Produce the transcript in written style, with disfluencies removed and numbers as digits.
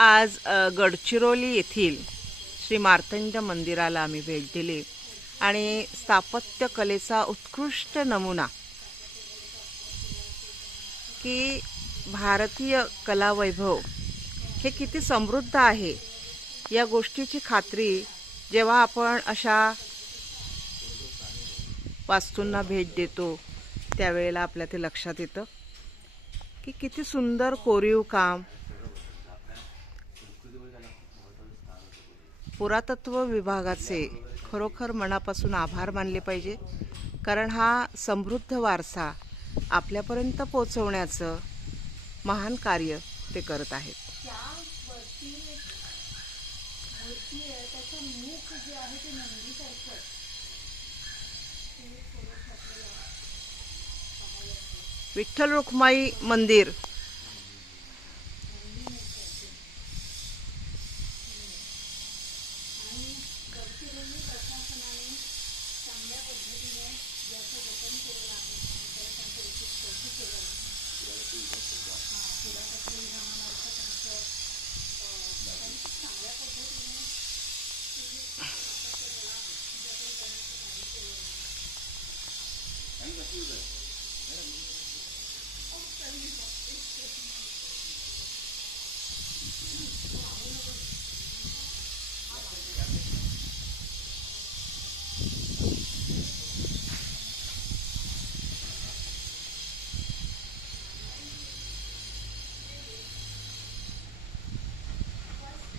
आज गडचिरोली येथील श्री मार्तंड मंदिराला आम्ही भेट दिली आणि स्थापत्य कलेचा उत्कृष्ट नमुना की भारतीय कला वैभव हे किती समृद्ध आहे या गोष्टीची खात्री जेव्हा आपण अशा वास्तूंना भेट देतो त्यावेळेला आपल्या ते लक्षात येतं की किती सुंदर कोरीव काम. पुरातत्व विभागाचे खरोखर मनापासून आभार मानले पाहिजे, कारण हा समृद्ध वारसा आपल्यापर्यंत पोहोचवण्याचं महान कार्य ते करत आहेत. विठ्ठल रुक्माई मंदिर